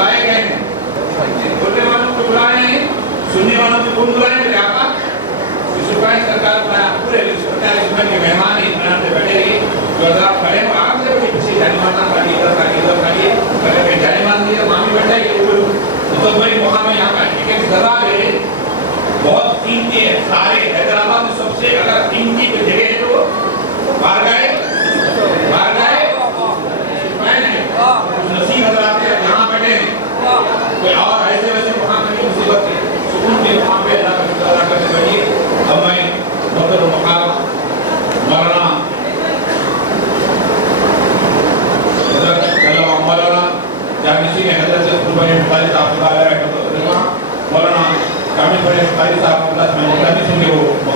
بلائے گئے ہیں، بولنے والوں کو بلائے ہیں، سننے والوں کو کون بلائے ہیں؟ آپ یوسفائی سرکار کا پورے سرکار یوسفائی کے مہمان ہی بناتے بیٹھے رہی جو حضرات کھڑے ہیں آرام سے بڑی کسی جانمانا کھالی ادھر کھالی اگر میں جانمان دیا وہاں بھی بیٹھا ہے تو بڑی مقام ہے یہاں کا لیکن ذرا ہے بہت قیمتی ہے سارے حیدرآباد میں سب سے اگر قیمتی کوئی جگہ ہے تو بارگاہ نصیب حضرات یہاں بیٹھے ہیں کوئی اور ایسے ویسے وہاں کی مصیبت ہے سکون کے وہاں پہ اللہ کا شکر ادا کرنے بیٹھیے اب میں محترم مقام مولانا حضرت علامہ مولانا جامعی میں حضرت قربانی مختاری صاحب اللہ علیہ رحمۃ اللہ مولانا کامل بڑے مختاری صاحب اللہ میں جامعی سنگھ کے وہ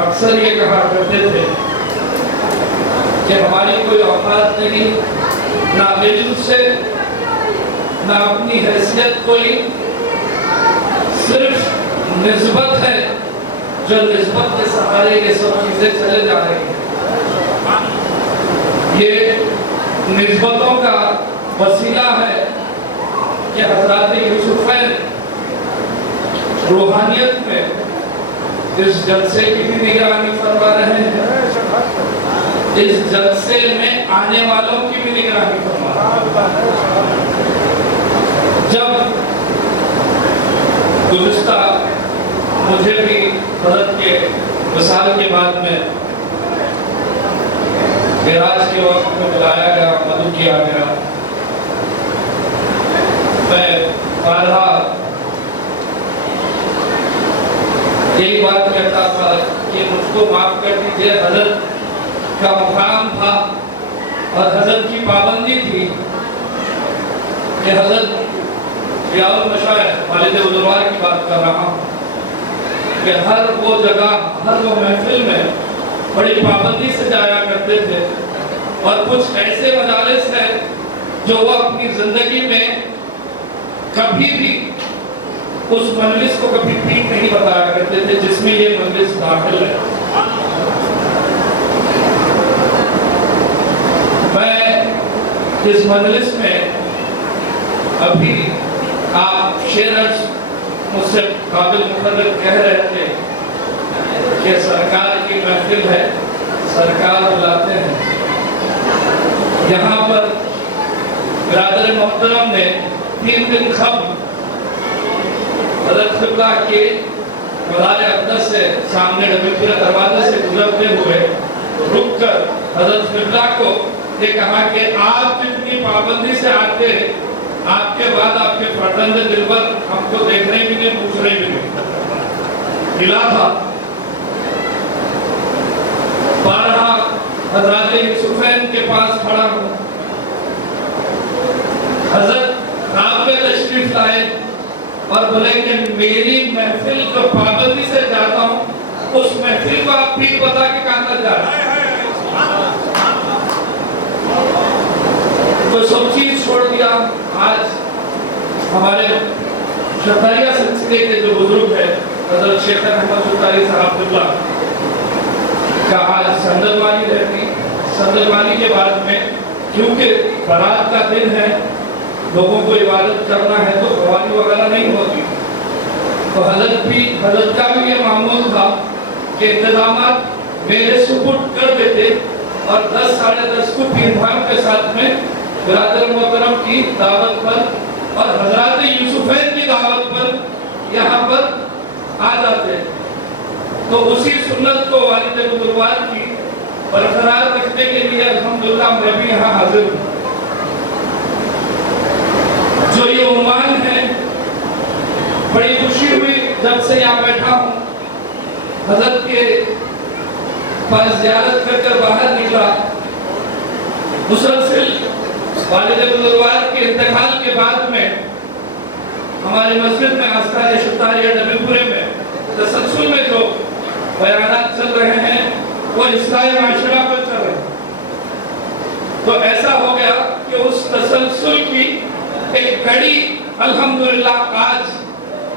اکثر یہ کہا کرتے تھے کہ ہماری کوئی اوقات نہیں نہ علم سے نہ اپنی حیثیت کوئی صرف نسبت ہے جو نسبت کے سہارے یہ سب چیزیں چلے جا رہی ہیں یہ نسبتوں کا وسیلہ ہے کہ حضرات یوسفین روحانیت میں اس جلسے کی بھی نگرانی فرما رہے ہیں اس جلسے میں آنے والوں کی بھی نگرانی فرما رہے ہیں جب گزشتہ مجھے بھی حضرت کے وصال کے بعد میں معراج کے وقت میں بلایا گیا مدعو کیا گیا میں بارہا یہی بات کہتا تھا کہ مجھ کو معاف کر دیجئے حضرت کا مقام تھا اور حضرت کی پابندی تھی کہ حضرت ضیاء المشائخ والد بزرگوار کی بات کر رہا ہوں کہ ہر وہ جگہ ہر وہ محفل میں بڑی پابندی سے جایا کرتے تھے اور کچھ ایسے مجالس ہیں جو وہ اپنی زندگی میں کبھی بھی اس مجلس کو کبھی پیٹ نہیں بتایا کرتے تھے جس میں یہ مجلس داخل ہے میں اس مجلس میں ابھی آپ شیرز مجھ سے قابل مقرر کہہ رہے تھے کہ سرکار کی محفل ہے سرکار بلاتے ہیں یہاں پر برادر محترم نے 3 دن قبل حضرت قبلہ کے مزار اقدس سے سامنے ڈبل دروازے سے گزرتے ہوئے رک کر حضرت قبلہ کو یہ کہا کہ آپ جتنی پابندی سے آتے آپ کے بعد آپ کے فرزند دلبر ہم کو دیکھنے بھی نہیں پوچھنے بھی نہیں ملا تھا بارہا حضرات یوسفین کے پاس کھڑا ہوں حضرت آپ میں تشریف لائے اور بولے کہ میری محفل جو پابندی سے جاتا ہوں اس محفل کو آپ بھی بتا کے کہاں تک جا رہے ہیں تو سب چیز چھوڑ دیا آج ہمارے शतारिया सिलसिले के जो बुजुर्ग है हजरत शेख अहमद सुतारी साहब का आज संदलवानी रहती, संदलवानी के बाद में क्योंकि बारात का दिन है, लोगों को इबादत करना है तो कवाली वगैरह नहीं होती, तो हजरत का भी ये मामूल था कि इंतजामात मेरे सुपुर्द कर देते और 10 साढ़े 10 को तीन भाइयों के साथ में बिरादर मोहतरम की दावत पर और हजरत यूसुफैन की दावत पर यहाँ पर आ जाते। तो उसी सुन्नत को वालिद बुजुर्गवार की बरकरार रखने के लिए अल्हम्दुलिल्लाह मैं भी यहाँ हाजिर हूँ। जो ये उम्मान है, बड़ी खुशी हुई जब से यहाँ बैठा हूँ, हजरत के पास ज़ियारत कर बाहर निकला। मुसलसिल वालिद बुजुर्गवार के इंतकाल के बाद में हमारी मस्जिद में आस्था शुतारिया नबीपुरे में तसलसल में जो बयानात चल रहे हैं वो इस्लाही माशरा पर चल रहे हैं। तो ऐसा हो गया कि उस तसलसल की एक कड़ी अल्हम्दुलिल्लाह आज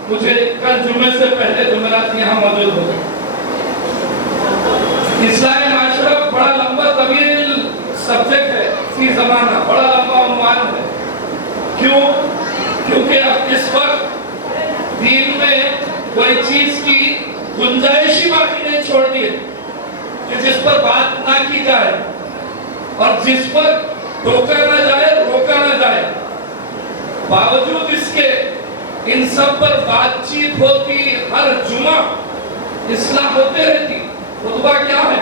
मुझे कल जुमे से पहले जुमेरात यहाँ मौजूद हो गई। इस्लाही माशरा बड़ा लंबा तवील सब्जेक्ट है, फी ज़माना बड़ा लंबा उन्वान है। क्यों? क्योंकि अब इस वक्त दीन में कोई चीज की गुंजाइश ही बाकी नहीं छोड़ दी कि जिस पर बात ना की जाए और जिस पर टोका ना जाए, रोका ना जाए। बावजूद इसके इन सब पर बातचीत होती, हर जुमा इस्लाह होते रहती। खुतबा क्या है?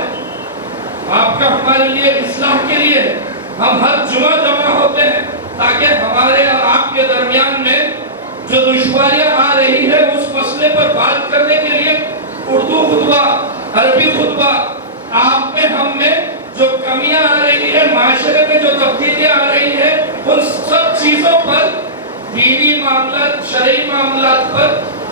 आपका हमारे लिए इस्लाह के लिए है। हम हर जुमा जमा होते हैं ताकि हमारे और आपके दरमियान में जो दुश्वारियां आ रही है उस मसले पर बात करने के लिए उर्दू खुतबा, अरबी खुतबा, आप में हम में जो कमियां आ रही है, माशरे में जो तब्दीलियां आ रही है, उन सब चीजों पर, दीनी मामला, शरई मामला पर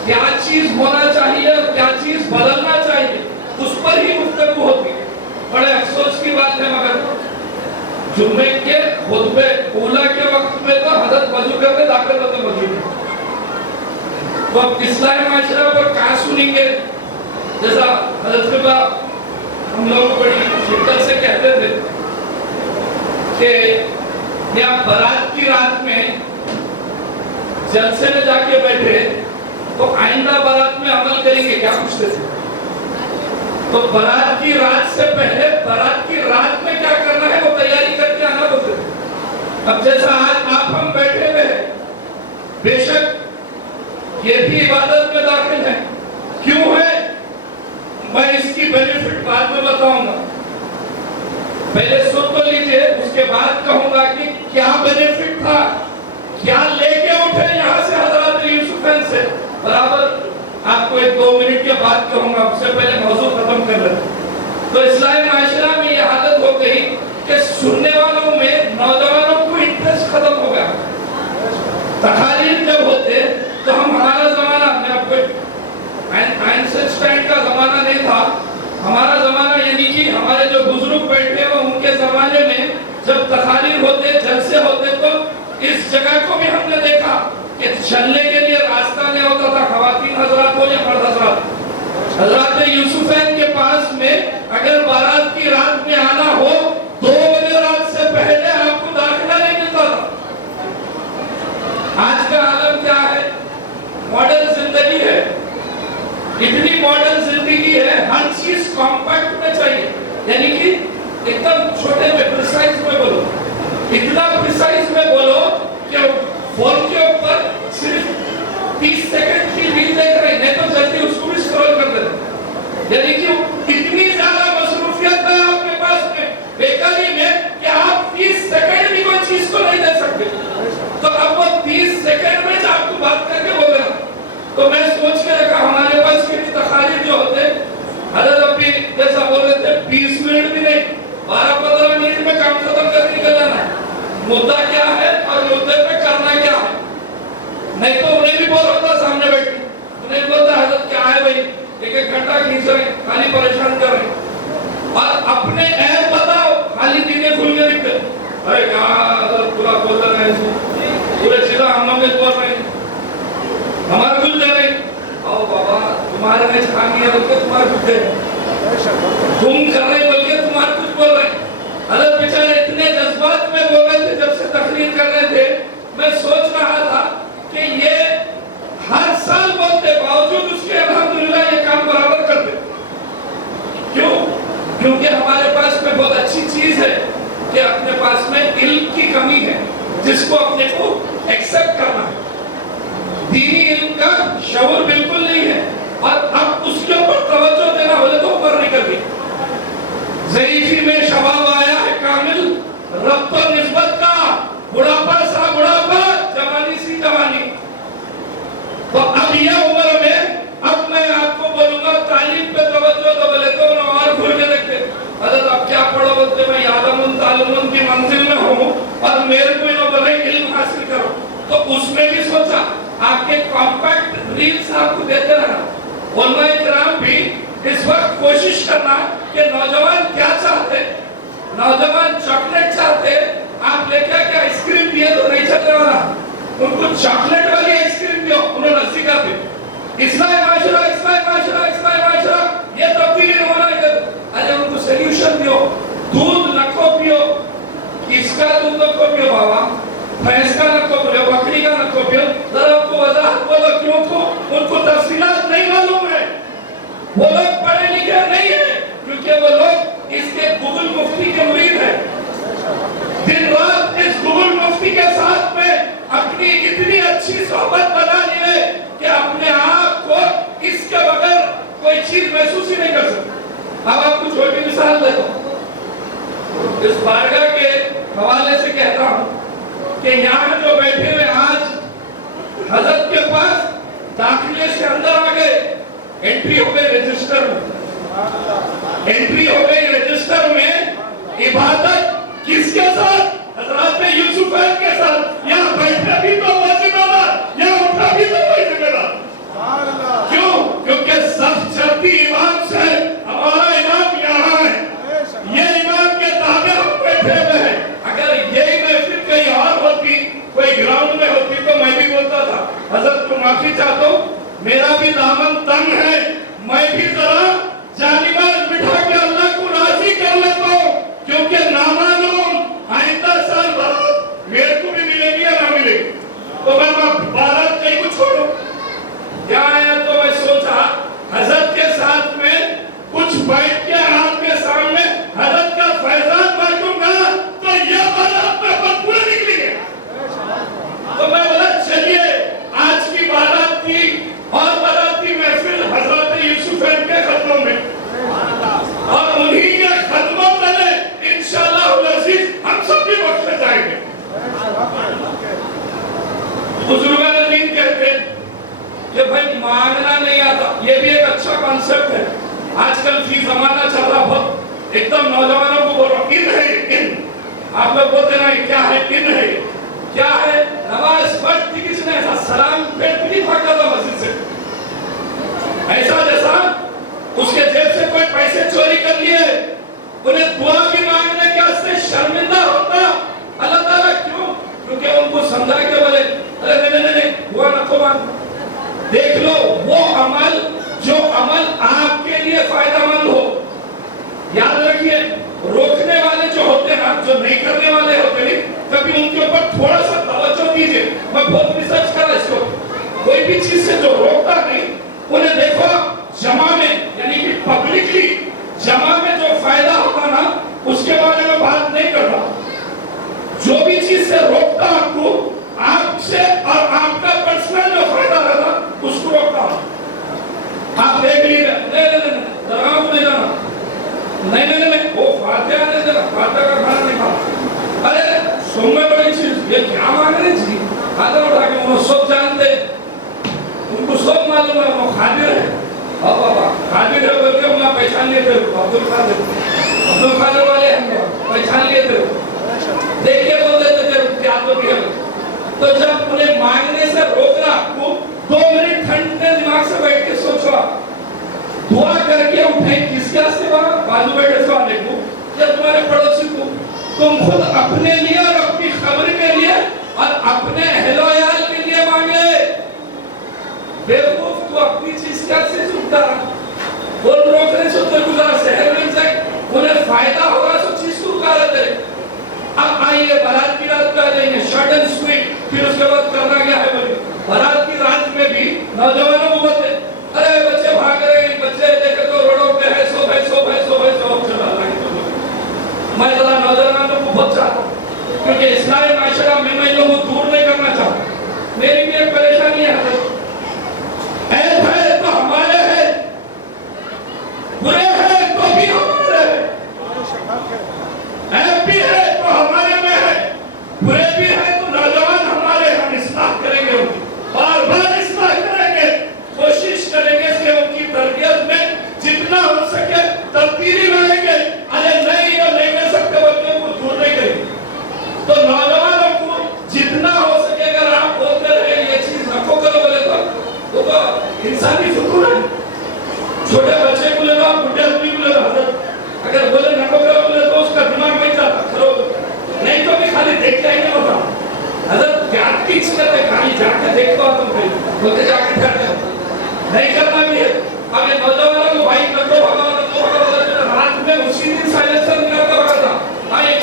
क्या चीज होना चाहिए और क्या चीज बदलना चाहिए, उस पर ही गुफ्तगू होती है। बड़े अफसोस की बात है मगर जुम्मे के खुतबे ऊला के वक्त में तो हजरत वजू करके दाखिल होते मौजूद है। तो अब इस्लाही माशरा पर कहाँ सुनेंगे? जैसा हजरत के बाद हम लोग बड़ी शिद्दत से कहते थे कि यहाँ बारात की रात में जलसे में जाके बैठे तो आइंदा बारात में अमल करेंगे क्या पूछते थे। तो बारात की रात से पहले बारात की रात में क्या करना है वो तैयारी करके आना बोलते थे। अब जैसा आज आप हम बैठे हुए हैं, बेशक ये भी इबादत में दाखिल है। क्यों है? मैं इसकी बेनिफिट बाद में बताऊंगा, पहले सुन तो लीजिए, उसके बाद कहूंगा कि क्या बेनिफिट था, क्या लेके उठे यहाँ से हजरत यूसुफैन से। बराबर आपको 1-2 मिनट के बाद कहूंगा, उससे पहले मौजूद खत्म कर लेते। तो इस्लाही माशरा में ये हालत हो गई कि सुनने वालों में नौजवानों को इंटरेस्ट खत्म हो गया। तकारीर जब होते तो हम, हमारा जमाना में आपको आइंस्टाइन का जमाना नहीं था, हमारा जमाना यानी कि हमारे जो बुजुर्ग बैठे हैं उनके जमाने में जब तकारीर होते, जलसे होते, तो इस जगह को भी हमने देखा कि चलने के लिए रास्ता नहीं होता था, खवातीन हजरात हो या मर्द हजरात। हजरत यूसुफैन के पास में अगर बारात की रात में आना हो 2 बजे रात से पहले आपको दाखिला नहीं मिलता था। आज का आलम क्या है? मॉडर्न जिंदगी है, इतनी मॉडर्न जिंदगी है, हर चीज कॉम्पैक्ट में चाहिए, यानी कि एकदम छोटे में, प्रिसाइज में बोलो, इतना प्रिसाइज में बोलो कि फोन के ऊपर सिर्फ 30 सेकंड की रील देख रहे हैं, नहीं तो जल्दी उसको भी स्क्रॉल कर देते। यानी कि इतनी ज्यादा मसरूफियत है आपके पास में बेकारी में कि आप 30 सेकंड भी कोई चीज को नहीं दे सकते। तो अब वो 30 सेकंड में आपको बात करके बोल रहा। तो मैं सोच के रखा हमारे पास के तकारीर जो होते हजरत अभी जैसा बोल रहे थे 20 मिनट भी नहीं, 12-15 मिनट में काम खत्म कर निकल जाना है। मुद्दा क्या है और मुद्दे पे करना क्या है। नहीं तो उन्हें भी बोल रहा था सामने बैठ के, उन्हें बोलता हजरत क्या है भाई, 1-1 घंटा खींच रहे, खाली परेशान कर रहे और अपने ऐप बताओ, खाली दीने खुल के दिखते। अरे क्या पूरा बोल रहे हैं, पूरे सीधा हम लोग बोल रहे हैं। हमारे आओ बाबा तुम्हारे में झांकी है बल्कि तुम्हारे कुत्ते तुम कर रहे बल्कि तुम्हारे कुछ बोल रहे। हजरत बेचारे इतने जज्बात में बोल रहे थे जब से तकरीर कर रहे थे। मैं सोच रहा था कि ये हर साल बोलते बावजूद उसके अल्हम्दुलिल्लाह ये काम बराबर करते। क्यों? क्योंकि हमारे पास में बहुत अच्छी चीज है कि अपने पास में इल्म की कमी है जिसको अपने को एक्सेप्ट करना है। दीनी इल्म का शऊर बिल्कुल नहीं है और अब उसके ऊपर तवज्जो देना बोले तो ऊपर निकल गई। ज़ईफ़ी में शबाब आया है कामिल, रब्त और निस्बत का, बुढ़ापा सा बुढ़ापा, जवानी सी जवानी। तो अब यह उम्र में अब मैं आपको बोलूंगा तालीम पे तवज्जो दो बोले तो ना और खुल के देखते। हज़रत आप क्या पढ़ो बोलते मैं यादमुन तालुमुन की मंजिल में हूँ और मेरे को ये बोले इल्म हासिल करो। तो उसमें भी सोचा आपके कॉम्पैक्ट रील्स आपको देते रहना। उलमाए किराम भी इस वक्त कोशिश करना कि नौजवान क्या चाहते। नौजवान चॉकलेट चाहते, आप लेकर के आइसक्रीम दिए तो नहीं चलने वाला, उनको चॉकलेट वाली आइसक्रीम दियो, उन्होंने सीखा फिर इस्लाम माशरा इस्लाम माशरा इस्लाम माशरा ये तब्दीली होना है। अरे उनको सॉल्यूशन दियो, दूध नको पियो, किसका दूध नको पियो बाबा, भैंस का नको पियो, बकरी का नको पियो। जरा आपको वजाहत बोलो क्यों को उनको तफसीलात नहीं मालूम है। वो लोग पढ़े लिखे नहीं है क्योंकि वो लोग इसके गूगल मुफ्ती के मुरीद है। दिन रात इस गूगल मुफ्ती के साथ में अपनी इतनी अच्छी सोहबत बना ली है कि अपने आप को इसके बगैर कोई चीज महसूस ही नहीं कर सकते। अब आपको छोटी मिसाल देता हूँ, इस बारगाह के हवाले से कहता हूँ कि यहाँ जो बैठे हुए आज हजरत के पास दाखिले से अंदर आ गए, एंट्री हो गई रजिस्टर में, एंट्री हो गई रजिस्टर में। इबादत किसके साथ? हजरत यूसुफ के साथ। यहाँ बैठे भी तो वो जिम्मेदार, यहाँ उठा भी तो वही जिम्मेदार। क्यों? क्योंकि सब चलती इमाम से हमारा इमाम यहाँ है, ये इमाम के ताबे हम बैठे हुए हैं। अगर यही महफिल कहीं और होती, कोई ग्राउंड में होती तो मैं भी बोलता था हजरत को माफी चाहता हूँ, मेरा भी दामन तंग है, मैं भी जरा जानिबाज बिठा के अल्लाह को राजी कर लेता हूँ क्योंकि नामालूम आइंदा साल बारात मेरे को भी मिलेगी या ना मिलेगी। तो मैं बारात कहीं को छोड़ू क्या आया। तो मैं सोचा हजरत के साथ में कुछ बैठ के आपके सामने हजरत का फैजान बांटूंगा तो यह बारात में बदबू निकली है। तो मैं बोला चलिए आज की बारात की और बाराती महफिल हजरत यूसुफ के खत्मों में और उन्हीं के खत्मों तले इंशाअल्लाह अज़ीज हम सब भी वक्त में जाएंगे। बुजुर्गान दीन कहते कि भाई मांगना नहीं आता, ये भी एक अच्छा कॉन्सेप्ट है। आजकल फी जमाना चल रहा बहुत, एकदम नौजवानों को बोल रहा हूँ इन है इन, आप लोग बोलते ना क्या है इन है, क्या है नमाज पढ़ती किसने ऐसा सलाम फेंक नहीं भागा था मस्जिद से, ऐसा जैसा उसके जेब से कोई पैसे चोरी कर लिए, उन्हें दुआ भी मांगने के वास्ते शर्मिंदा होता अल्लाह ताला। क्यों? क्योंकि उनको समझा के बोले अरे नहीं नहीं नहीं दुआ न तो मांग। देख लो वो अमल जो अमल आपके लिए फायदेमंद हो। याद रखिए रोकने वाले जो होते हैं, जो नहीं करने वाले होते हैं, कभी उनके ऊपर थोड़ा सा तवज्जो दीजिए। मैं बहुत रिसर्च करा इसको, कोई भी चीज से जो रोकता नहीं उन्हें देखो जमा में यानी कि पब्लिकली जमा में जो फायदा होता ना उसके बारे में बात नहीं कर रहा। जो भी चीज से रोकता आपको, आपसे और आपका पर्सनल जो फायदा रहता उसको रोकता हूं। आप देख लीजिए दरगाह को नहीं जाना, नहीं नहीं नहीं वो फातिहा नहीं देना, फातिहा का खाना नहीं खाना। अरे सुन में बड़ी चीज ये क्या मांग रहे जी, हाथ उठा के वो सब जानते, उनको सब मालूम है वो खादिर है। हाँ बाबा खादिर है बोल के हम पहचान लिए थे, अब्दुल खादिर वाले हम पहचान लिए थे, देख के बोल देते थे क्या तो भी है। तो जब उन्हें मांगने से रोकना आपको 2 मिनट ठंडे दिमाग से बैठ के सोचो, दुआ करके उठे किसके वास्ते बाजू बैठे से वाले को या तुम्हारे पड़ोसी को, तुम खुद अपने लिए और अपनी खबर के लिए और अपने अहलो याल के लिए मांगे। बेवकूफ तो अपनी चीज क्या से चुकता बोल रोकने से उत्तर गुजरा शहर में जाए उन्हें फायदा होगा तो चीज को रुका देते। अब आइए बारात की रात पे आ जाएंगे शॉर्ट एंड स्वीट, फिर उसके बाद करना क्या है बोलिए। बारात की रात में भी नौजवानों को बोलते अरे बच्चे भाग रहे हैं, बच्चे देखे तो रोडों पे है सो भाई सो भाई सो भाई सो चला लगे। मैं जरा नौजवानों को बहुत चाहता हूँ क्योंकि इस्लामी माशरा में मैं लोगों को दूर नहीं करना चाहता। मेरी भी एक परेशानी है, ऐ भाई तो हमारे हैं, बुरे हैं तो भी हमारे हैं, ऐ भी है तो हमारे में है, बुरे भी है तो नौजवान हमारे, हम इस्लाह करेंगे उनकी, बार बार इस्लाह करेंगे, कोशिश करेंगे कि उनकी तरबियत में जितना हो सके तब्दीली लाएंगे। अरे नहीं और नहीं कर सकते बच्चों को दूर नहीं करेंगे। तो नौजवानों को जितना हो सके अगर आप बोलते रहे ये चीज रखो करो बोले तो इंसानी फितूर है। छोटे बच्चे को ले लो, बुढ़े आदमी को ले लो, अगर बोले नको करो बोले तो उसका दिमाग नहीं जाता करो, नहीं तो भी खाली देख के आएंगे होता। हजरत क्या टीच करते खाली जाके देखो तुम कहीं बोलते जाके ठहरते हो नहीं करना भी है। अब ये नौजवानों को भाई रखो रात में उसी दिन साइलेंसर निकाल कर रखा था। हाँ एक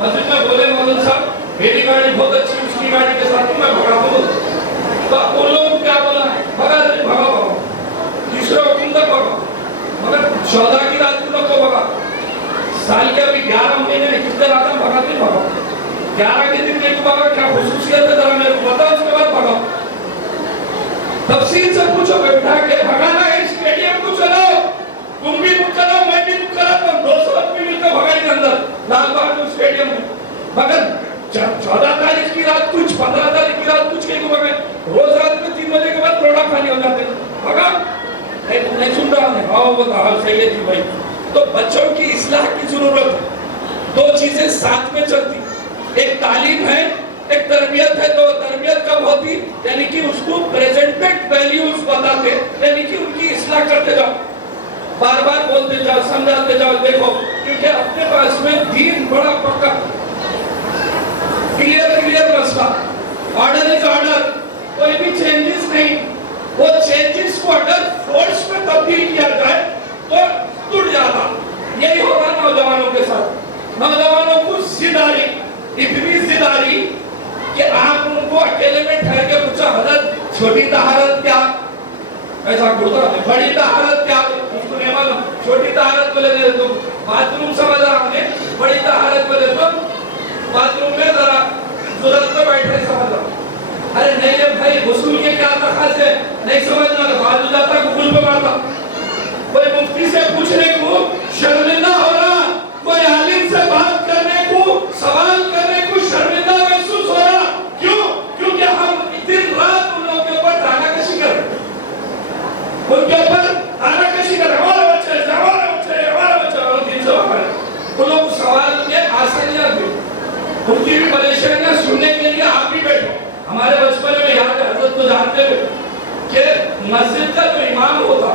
मस्जिद में बोले मौलवी साहब मेरी गाड़ी बहुत अच्छी उसकी गाड़ी के साथ मैं भगा दूँ तो उन लोगों को क्या बोला भगा दे भगा भगा तीसरे हुक्म तक भगा मगर 14 की रात को तो भगा साल के अभी 11 महीने में कितने रात में भगा नहीं भगा 11 के दिन में भगा क्या खुसूसियत है जरा मेरे को बताओ उसके बाद भगा तफसील से पूछो बैठा के भगाना है स्टेडियम को चलाओ तुम भी बुक करो मैं भी बुक करा तो 200 आदमी मिलकर भगाई के अंदर लाल बहादुर स्टेडियम में मगर 14 तारीख की रात कुछ 15 तारीख की रात कुछ कहीं भगाए रोज रात में 3 बजे के बाद प्रोडक्ट खाली हो जाते भगा नहीं सुन रहा है हाँ बता हाल सही है जी भाई। तो बच्चों की इस्लाह की जरूरत है। 2 चीजें साथ में चलती एक तालीम है एक तरबियत है। तो तरबियत कब होती यानी कि उसको प्रेजेंटेड वैल्यूज बताते यानी कि उनकी इस्लाह करते जाओ बार बार बोलते जाओ समझाते जाओ देखो क्योंकि अपने पास में दीन बड़ा पक्का क्लियर मसला ऑर्डर इज ऑर्डर कोई भी चेंजेस नहीं वो चेंजेस को अगर फोर्स में तब्दील किया जाए तो टूट जाता। यही होगा नौजवानों के साथ। नौजवानों को जिद आ रही इतनी जिद आ रही कि आप उनको अकेले में ठहर के पूछा हजरत छोटी तहारत क्या ऐसा बोलता है बड़ी तहारत क्या उसको नहीं मालूम छोटी तहारत बोले दे तुम बाथरूम समझ रहा हूँ बड़ी तहारत बोले तुम बाथरूम में जरा जरूरत में बैठे समझ रहा अरे नहीं है भाई गुस्ल के क्या तखास है नहीं समझना बाजू जाता गुल पे मारता कोई मुफ्ती से पूछने को शर्मिंदा हो रहा कोई आलिम से बात करने को सवाल करने को शर्मिंदा महसूस हो रहा क्यों क्योंकि हम दिन रात उन लोगों के ऊपर तानाकशी कर रहे उनके ऊपर तानाकशी कर रहे हमारे बच्चे दिन से उन लोगों को सवाल के आसानियां दी उनकी भी परेशानियां सुनने के लिए आप भी बैठो। हमारे बचपन में याद है हजरत को जानते हुए कि मस्जिद का जो इमाम होता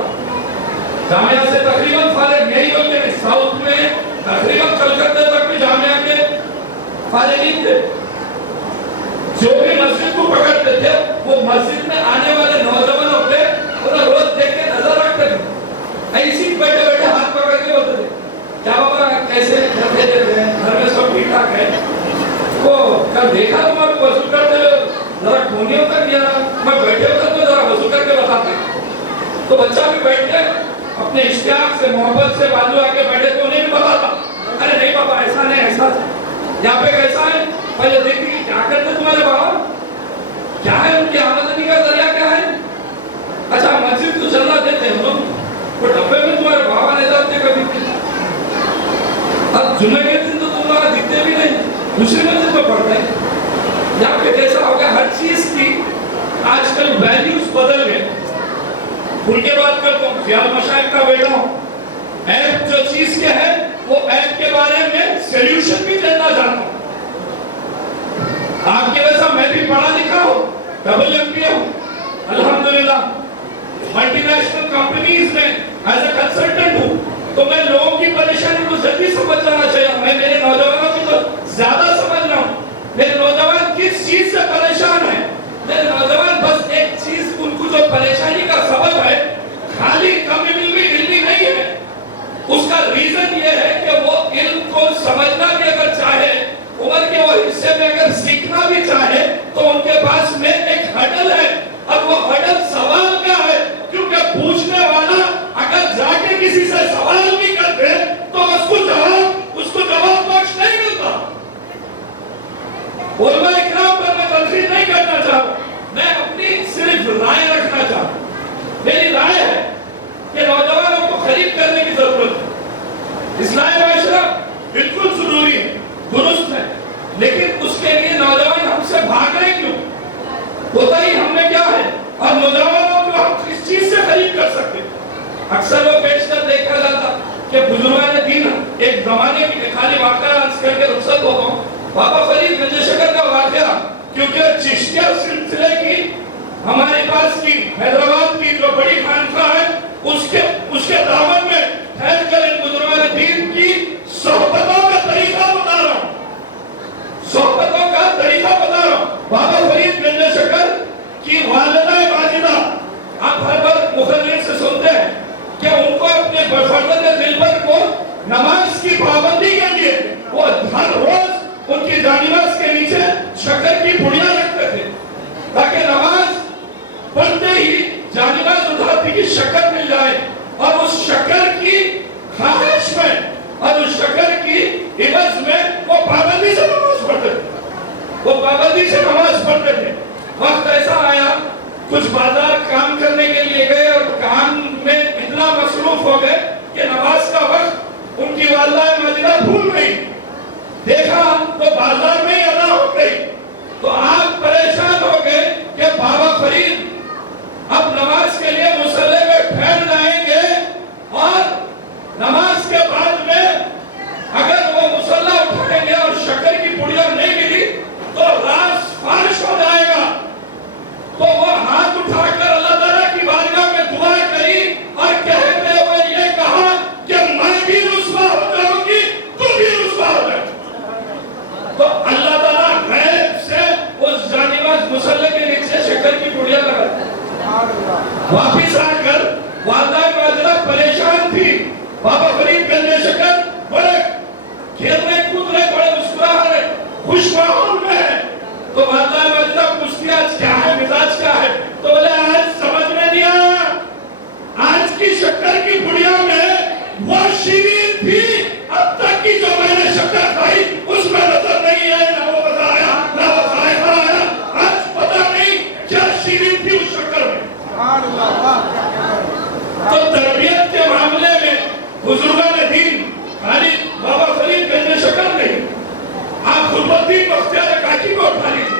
जामिया से तकरीबन फारिग यही बोलते हैं साउथ में तकरीबन कलकत्ते तक भी जामिया के फारिग थे जो भी मस्जिद को पकड़ते थे वो मस्जिद में आने वाले नौजवानों पे उन्हें रोज देख के नजर रखते थे ऐसी बैठे बैठे हाथ पकड़ के बोलते थे क्या बाबा कैसे घर में सब ठीक ठाक है वो कल देखा तुम्हारे वसूल करते जरा खूनियों तक दिया मैं बैठे होता तो जरा वसूल करके बताते तो बच्चा भी बैठ के अपने इश्तियाक से मोहब्बत से बाजू आके बैठे तो उन्हें भी बताता अरे नहीं बाबा ऐसा नहीं ऐसा यहाँ पे कैसा है पहले देखती कि क्या करते तुम्हारे बाबा क्या है उनकी आमदनी का जरिया क्या है अच्छा मस्जिद तो चलना देते हैं हम वो डब्बे में तुम्हारे बाबा ले जाते कभी अब जुम्मे के दिन तो तुम्हारा दिखते भी नहीं दूसरी मस्जिद में पढ़ते हैं यहाँ पे कैसा हो गया हर चीज की आजकल वैल्यूज बदल गए। खुल के बात करता हूँ ख्याल मशाइख का बेटा हूँ ऐप जो चीज के है वो ऐप के बारे में सॉल्यूशन भी देना चाहता हूँ। आपके वैसा मैं भी पढ़ा लिखा हूँ डबल MBA हूँ अल्हम्दुलिल्लाह मल्टीनेशनल कंपनीज में एज ए कंसल्टेंट हूँ तो मैं लोगों की परेशानी को जल्दी समझ जाना चाहिए। मैं मेरे नौजवानों की तो ज्यादा समझ रहा हूँ मेरे नौजवान किस चीज से परेशान है मेरे नौजवान बस एक चीज उनको जो परेशानी का सबब لیکن اس کے لیے نوجوان ہم سے بھاگ رہے کیوں؟ ہوتا ہی ہم میں کیا ہے؟ اور نوجوانوں کو ہم کس چیز سے خرید کر سکتے؟ اکثر وہ بیشتر دیکھا جاتا کہ بزرگان دین ایک زمانے کی خالی واقعہ عرض کر کے رخصت ہوتا ہوں. بابا فرید گنج شکر کا واقعہ کیونکہ چشتیہ سلسلے کی ہمارے پاس کی حیدرآباد کی جو بڑی خانقاہ ہے اس کے دامن میں ٹھہر کر ان بزرگان دین کی صحبتوں کا طریقہ بتا رہا ہوں. صحبتوں کا طریقہ بتا رہا ہوں. بابا فرید گنج شکر کی والدہ ماجدہ آپ ہر بار مخرج سے سنتے ہیں کہ ان کو اپنے فرزند دلبر کو نماز کی پابندی کے لیے وہ ہر روز ان کی جانماز کے نیچے شکر کی پڑیاں رکھتے تھے تاکہ نماز پڑھتے ہی جانماز اٹھاتی کی شکر مل جائے اور اس شکر کی خواہش میں اور اس شکر کی عوض میں وہ پابندی سے نماز پڑھتے تھے. وہ پابندی سے نماز پڑھتے تھے. وقت ایسا آیا کچھ بازار کام کرنے کے لیے گئے اور کام میں اتنا مصروف ہو گئے کہ نماز کا وقت ان کی والدہ ماجدہ بھول گئی. دیکھا تو بازار میں ہی ادا ہو گئی تو آپ پریشان ہو گئے کہ بابا فرید اب نماز کے لیے مصلی میں ٹھہر جائیں گے اور نماز کے بعد میں اگر وہ مصلی اٹھائیں گے اور شکر کی پڑیاں نہیں ملی تو راز فارش ہو جائے گا. تو وہ ہاتھ اٹھا کر اللہ تعالیٰ کی بارگاہ میں دعا کری اور کہتے ہوئے یہ کہا کہ میں بھی رسوا ہو جاؤں گی تم بھی رسوا ہو جاؤ. تو اللہ تعالیٰ غیب سے اس جانماز مصلی کے نیچے شکر کی پڑیاں لگاتے. واپس آ کر والدہ ماجدہ پریشان تھی. بابا فرید گنج شکر بڑے کھیل رہے کود رہے بڑے مسکرا رہے خوش ماحول میں ہے. تو والدہ ماجدہ پوچھتی آج کیا ہے مزاج کیا ہے؟ تو بولے آج سمجھ میں نہیں آیا. آج کی شکر کی پڑیاں میں وہ شیرین تھی اب تک کی جو میں نے شکر کھائی اس میں نظر نہیں آئے نہ وہ بتایا نہ وہ ذائقہ آیا. آج پتہ نہیں کیا شیرین تھی اس شکر میں. تو تربیت کے معاملے میں بزرگان دین خالی بابا فرید گنج شکر نہیں آپ خلوتدین بختیار کاکی کو اٹھا لیجیے.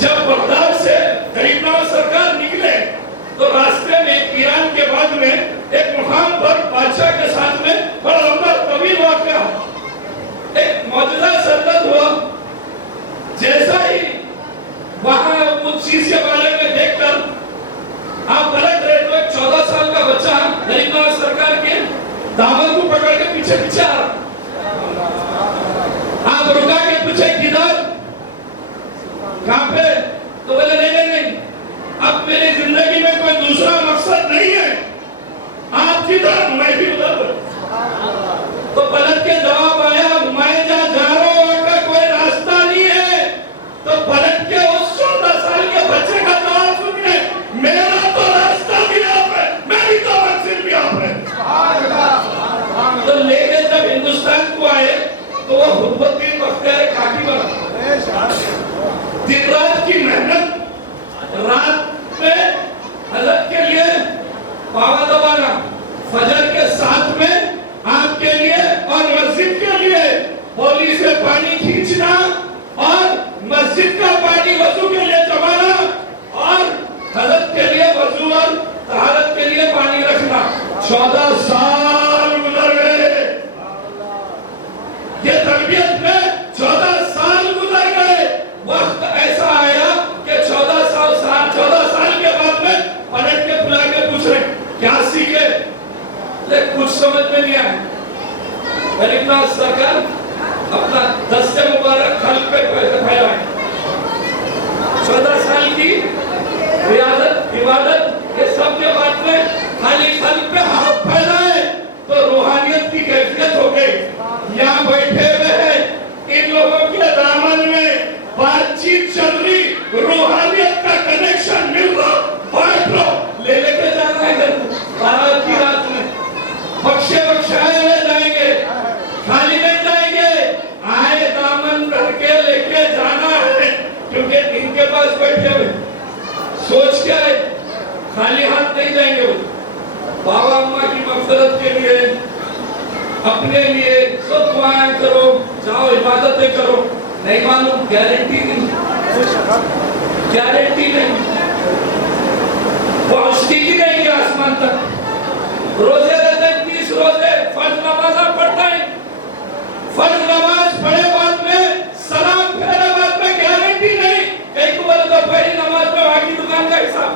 جب بغداد سے غریب نواز سرکار نکلے تو راستے میں ایران کے بعد میں ایک مقام پر بادشاہ کے ساتھ میں بڑا لمبا طویل واقعہ ایک معجزہ سرزد ہوا. جیسا ہی وہاں اس چیز کے بارے میں دیکھ کر آپ پلٹ رہے تو ایک 14 سال کا بچہ غریب نواز سرکار کے دامن کو پکڑ کے پیچھے پیچھے آ رہا. آپ رکا کے پوچھے کدھر کہاں پہ؟ تو بولے نہیں اب میری زندگی میں کوئی دوسرا مقصد نہیں ہے. آپ کدھر؟ میں بھی ادھر. تو پلٹ کے جواب آیا میں جا رہا ہوں وہاں کا کوئی راستہ نہیں ہے. تو پلٹ کے اس 14 سال کے بچے کا جواب سن کے میرا تو راستہ بھی آپ ہے میں بھی تو منزل بھی آپ ہے. تو لے کے جب ہندوستان کو آئے تو وہ خلوتدین بختیار کاکی بنا. دن رات کی محنت رات میں حضرت کے لیے پاوا دبانا فجر کے ساتھ میں آپ کے لیے اور مسجد کے لیے ہولی سے پانی کھینچنا اور مسجد کا پانی وضو کے لیے جمانا اور حضرت کے لیے وضو اور طہارت کے لیے پانی رکھنا. 14 سال گزر گئے. یہ تربیت میں 14 سال گزر گئے. وقت ایسا آیا کہ 14 سال کے بعد میں پلٹ کے بلا کے پوچھ رہے کیا سیکھے؟ کچھ سمجھ میں نہیں آیا. غریب نواز سرکار اپنا دست مبارک خلق پہ پھیلائے. 14 سال کی ریاضت عبادت یہ سب کے بعد میں خالی خلق پہ ہاتھ پھیلائے تو روحانیت کی کیفیت ہو گئی. یہاں بیٹھے ہوئے ہیں ان لوگوں کے دامن میں بات چیت چل رہی روحانیت کا کنیکشن مل رہا. بیٹھ لو لے کے جانا ہے بارات کی رات میں بخشائے ہوئے جائیں گے خالی نہیں جائیں گے. آئے دامن بھر کے لے کے جانا ہے کیونکہ ان کے پاس بیٹھے ہوئے سوچ کے آئے خالی ہاتھ نہیں جائیں گے. بابا اماں کی مغفرت کے لیے अपने लिए सब दुआएं करो, जाओ इबादतें करो, नहीं मालूम, गारंटी नहीं, गारंटी नहीं, पहुंचती की नहीं आसमान तक। रोजे रहते 30 रोजे, फर्ज नमाज पढ़ता है, फर्ज नमाज पढ़े बाद में सलाम फेरे बाद में गारंटी नहीं, कहीं को बोले तो पहली नमाज में वहां की दुकान का हिसाब,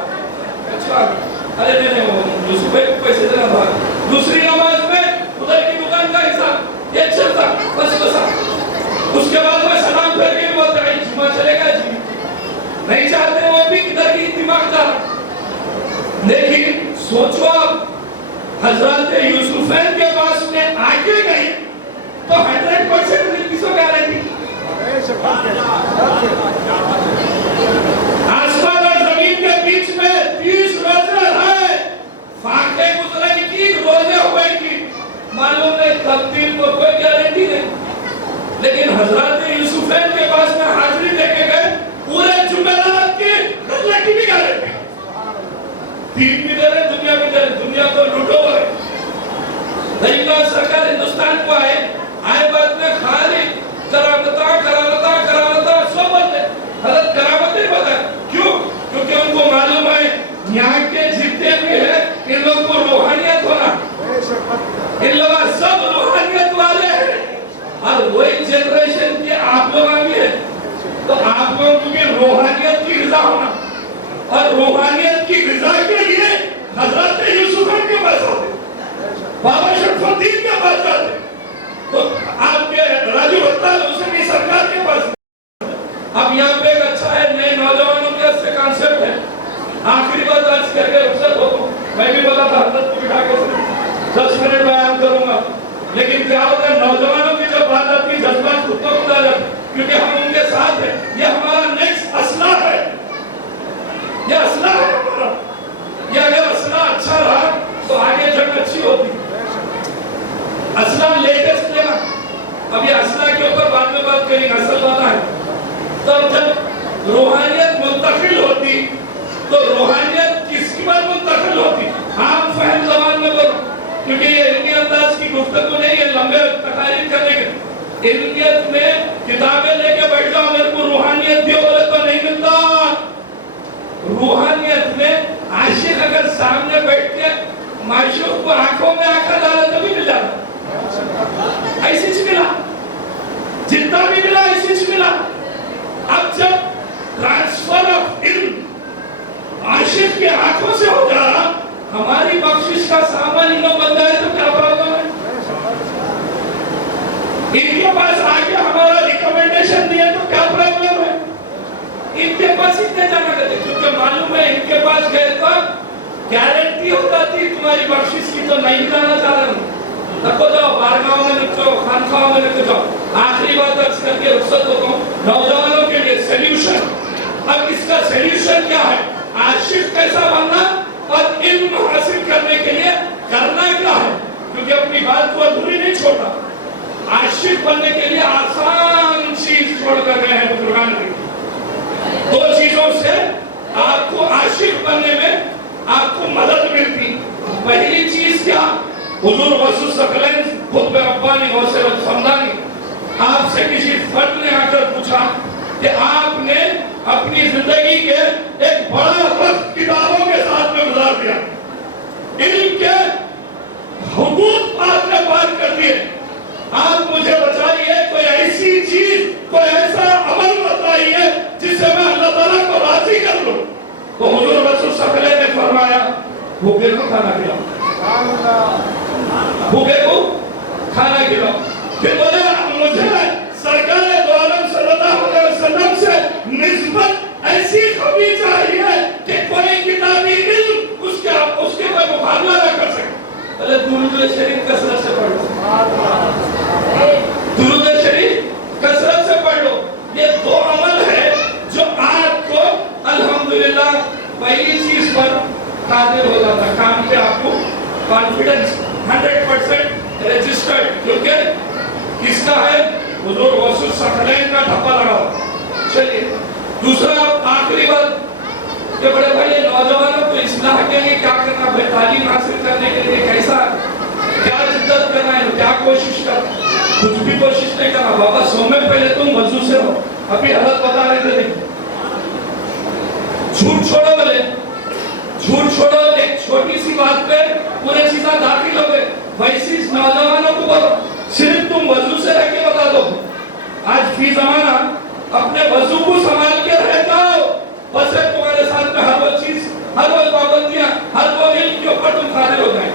अच्छा अरे नहीं वो सुबह को पैसे देना था, दूसरी नमाज में उधर की दुकान का हिसाब, ये चलता बस बस। उसके बाद में सलाम फेर के बोलते हैं जुम्मा चलेगा जी, नहीं चाहते वो भी किधर की दिमागदार। लेकिन सोचो आप हजरत यूसुफैन के पास में आगे गए तो 100% किसको गारंटी, आसमान और जमीन के बीच में 30 रोजे है, फाके गुजरने की रोजे हुए की मालूम नहीं, तब्दील को कोई गारंटी नहीं। लेकिन हजरत यूसुफैन के पास में हाजिरी लेके गए, पूरे जुमेरात की अल्लाह की भी गारंटी, दीन भी दे रहे, दुनिया भी दे रहे, दुनिया तो लूटो है। दरिंदा सरकार हिंदुस्तान को आए बाद में खाली करामता सब बोलते, हजरत करामत नहीं बताए, क्यों? क्योंकि उनको मालूम है यहाँ के जितने भी है इन लोगों को रूहानियत होना, इन लोग सब रूहानियत वाले हैं, और वही जनरेशन के आप लोग भी है, तो आप लोगों को भी रूहानियत की ग़िज़ा होना, और रूहानियत की ग़िज़ा के लिए हज़रत यूसुफ़ के पास आते, बाबा शरफुद्दीन के पास जाते, तो आपके राजू हत्ताल हुसैनी सरकार के पास। अब यहाँ पे एक अच्छा है, नए नौजवानों के अच्छे कॉन्सेप्ट है। आखिरी बात आज करके रुखसत हो, मैं भी बोला था हज़रत को बिठा के 10 मिनट बयान करूंगा, लेकिन क्या होता है नौजवानों की जो बात आती है जज्बात खुद को खुदा जाते, क्योंकि हम उनके साथ हैं, ये हमारा नेक्स्ट असला है, ये असला है हमारा, ये अगर असला अच्छा रहा तो आगे जंग अच्छी होती। असला लेटेस्ट लेना, अब ये असला के ऊपर बाद में बात करेंगे, असल बात है। तब जब रूहानियत मुंतकिल होती तो रूहानियत किसकी बात मुंतकिल होती, आम फहम ज़बान में बोलो, क्योंकि ये इल्मी अंदाज की गुफ्तगू नहीं है लंबे तकारीर करने के। इल्मियत में किताबें लेके बैठ जाओ, मेरे को रूहानियत दियो बोले तो नहीं मिलता। रूहानियत में आशिक अगर सामने बैठ के माशूक को आंखों में आंखा डाले तो भी मिल जाता, ऐसी चीज मिला, जितना भी मिला ऐसी चीज मिला। अब जब ट्रांसफर ऑफ इल्म आशिक के आंखों से हो जा रहा, हमारी बख्शिश का सामान इन बन जाए तो क्या प्रॉब्लम है? इनके पास आके हमारा रिकमेंडेशन दिया तो क्या प्रॉब्लम है? इनके पास इतने जाना करते, क्योंकि मालूम है इनके पास गए तो गारंटी होता थी तुम्हारी बख्शिश की, तो नहीं जाना चाह रहा, तब जाओ बारगाहों में निकलो, खानखाहों में निकल जाओ। आखिरी बात अर्ज करके रुखसत होता हूँ, नौजवानों के लिए सॉल्यूशन। अब इसका सॉल्यूशन क्या है? आशिक कैसा बनना और इल्म हासिल करने के लिए करना क्या है, क्योंकि अपनी बात को अधूरी नहीं छोड़ता। आशिक बनने के लिए आसान चीज छोड़ कर गए हैं बुजुर्गान ने, 2 चीजों से आपको आशिक बनने में आपको मदद मिलती। पहली चीज क्या? हुजूर वसू सकलैन खुतबे रब्बानी गौसे समदानी, आपसे किसी फर्द ने आकर पूछा कि आपने अपनी जिंदगी के एक बड़ा वक्त किताबों के साथ में गुजार दिया, इल्म के हुदूद आपने पार कर दिए, आप मुझे बताइए कोई ऐसी चीज, कोई ऐसा अमल बताइए जिससे मैं अल्लाह ताला को राजी कर लूं। तो हुजूर वसू सकलैन ने फरमाया भूखे को खाना खिलाओ, भूखे को खाना खिलाओ। फिर बोले मुझे सरकार दो आलम सल्लल्लाहु अलैहि वसल्लम से निस्बत ऐसी कभी चाहिए कि कोई किताबी इल्म उसके कोई मुकाबला न कर सके। बोले दुरूद शरीफ कसरत से पढ़ लो, दुरूद शरीफ कसरत से पढ़ लो। ये 2 अमल है जो आपको अल्हम्दुलिल्लाह पहली चीज पर कादिर हो जाता, काम पे आपको कॉन्फिडेंस 100% रजिस्टर्ड, क्योंकि किसका है? हुजूर वसू सकलैन का धब्बा लगा हुआ। चलिए दूसरा आखिरी बात कि बड़े भाई नौजवानों को इस्लाह के लिए क्या करना है, तालीम हासिल करने के लिए कैसा क्या जिद्दत करना है, क्या कोशिश कर, कुछ भी कोशिश नहीं करना। बाबा 100 में पहले तुम वजू से हो। अभी हालत बता रहे थे, झूठ छोड़ो बोले, झूठ छोड़ो। एक छोटी सी बात पे पूरे सीधा दाखिल हो गए। वैसी नौजवानों को बोलो सिर्फ तुम वजू से रह के बता दो। आज फी जमाना अपने वजू को संभाल के रह जाओ, बस तुम्हारे साथ में हर वो चीज, हर वो पाबंदियां, हर वो इल्म के ऊपर तुम कादिर हो जाए।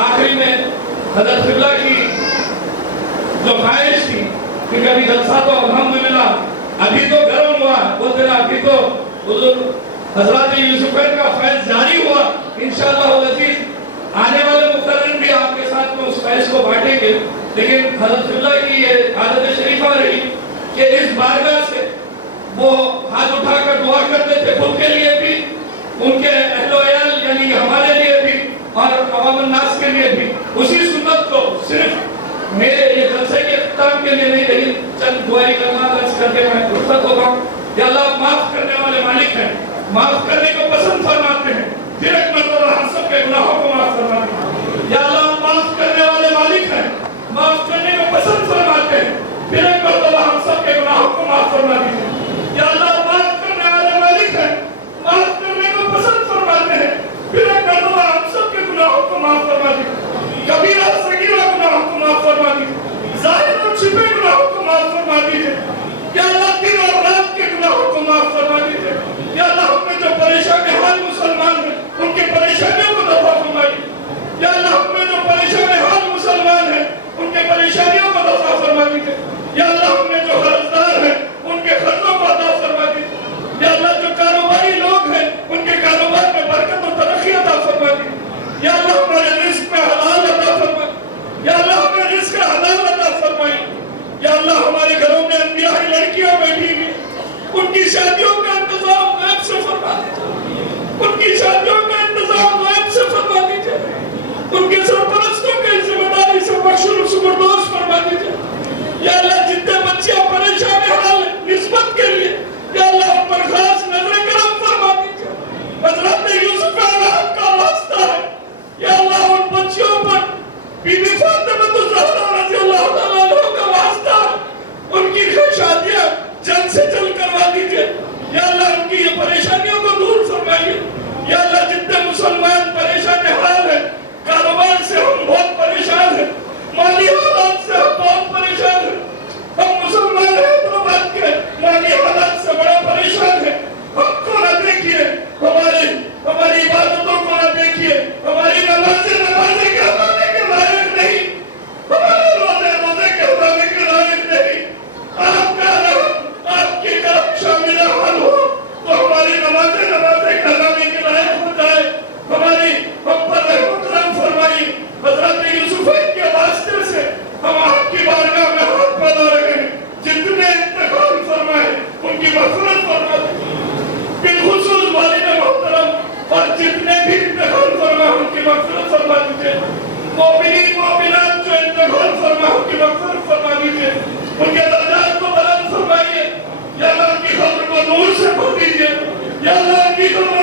आखिरी में हजरत क़िबला की जो ख्वाहिश थी कि कभी जलसा तो अल्हम्दुलिल्लाह अभी तो गर्म हुआ, बोलते ना अभी तो हजरत यूसुफ़ैन का फैज़ जारी हुआ। इंशाअल्लाह अज़ीज़ आने वाले मुक़र्रर भी आपके साथ में उस फैज़ को बांटेंगे। लेकिन हजरत क़िबला की ये आदत शरीफा रही कि इस बारगाह से वो हाथ उठाकर दुआ करते थे, खुद के लिए भी, उनके अहल-ओ-अयाल यानी हमारे लिए भी और अवामुन नास के लिए भी। उसी सुन्नत को सिर्फ मेरे ये जलसे के इख्तिताम के लिए नहीं, लेकिन चंद दुआई कलमात अर्ज़ करके मैं रुख़्सत होता हूँ। या अल्लाह माफ़ करने वाले मालिक हैं, माफ़ करने को पसंद फरमाते हैं, फिर एक मरतबा हम सब के गुनाहों को माफ़ फरमाते हैं। या अल्लाह माफ़ करने वाले मालिक हैं, माफ़ करने को पसंद फरमाते हैं, फिर एक मरतबा हम सब के गुनाहों को माफ़ फरमा दीजिए। या अल्लाह माफ़ करने वाले मालिक हैं, माफ़ करने को पसंद फरमाते हैं, फिर एक मरतबा हम सब के गुनाहों को माफ़ फरमा दीजिए। कबीरा सगीरा गुनाहों को माफ़ फरमा दीजिए, ज़ाहिर और छिपे गुनाहों को माफ़ फरमा दीजिए। या अल्लाह दिन और रात के गुनाहों को माफ़ फरमा दीजिए। या अल्लाह हमें जो परेशान हाल मुसलमान हैं उनकी परेशानियों को दफा फरमाइए। या अल्लाह हमें जो परेशान हाल मुसलमान हैं उनके परेशानियों को दफा फरमा दीजिए। या अल्लाह हमें जो कर्जदार हैं उनके कर्जों को अदा फरमा दीजिए। या अल्लाह जो कारोबारी लोग हैं उनके कारोबार में बरकत और तरक्की अता फरमा दीजिए। या अल्लाह हमारे रिज़्क़ में हलाल अता फरमाइए। या अल्लाह हमें रिज़्क़ हलाल अता फरमाइए। या अल्लाह हमारे घरों में अंबिया की लड़कियां बैठी हुई, उनकी शादियों का इंतजाम गैब से फरमा दीजिए। उनकी शादियों का इंतजाम गैब से फरमा दीजिए। उनके सरपरस्तों की जिम्मेदारी से बख्शुल सुबरदोश फरमा दीजिए। या अल्लाह जितने बच्चियां परेशान हाल निस्बत के लिए, या अल्लाह उन पर खास नजर करम फरमा दीजिए। हज़रत यूसुफ़ अलैहि का वास्ता है। या अल्लाह उन बच्चियों पर बीबी फातिमा ज़हरा रज़ियल्लाहु तआला अन्हा का वास्ता है, उनकी शादियां जल्द से जल्द करवा दीजिए। या अल्लाह उनकी ये परेशानियों को दूर फरमाइए। या अल्लाह जितने मुसलमान परेशान हाल हैं, कारोबार से हम बहुत परेशान हैं, माली हालात से हम बहुत परेशान हैं, हम मुसलमान हैदराबाद के माली हालात से बड़ा परेशान हैं। हमको न देखिए, हमारी इबादतों को न देखिए, हमारी नमाज़ें के हवाले के लायक नहीं, हमारे रोज़े के हवाले के लायक नहीं। आपका रहम, आपकी करम शामिल हाल हो तो हमारी नमाज़ें कहलाने के लायक हो जाए। हम पर रहमत करम फरमाई। हज़रत यूसुफ़ैन के वास्ते से हम आपकी बारगाह में हाथ फैला रहे हैं। जितने इंतकाल फरमाए उनकी मग़फ़िरत फरमा दीजिए। बिलख़ुसूस वालिद मोहतरम और जितने भी इंतकाल फरमाए उनकी मग़फ़िरत फरमा दीजिए। मोमिनीन मोमिनात जो इंतकाल फरमाए उनकी मग़फ़िरत फरमा दीजिए। उनके दर्जात को बुलंद फरमाइए। या अल्लाह उनकी क़ब्र को नूर से भर दीजिए। या अल्लाह उनकी क़ब्र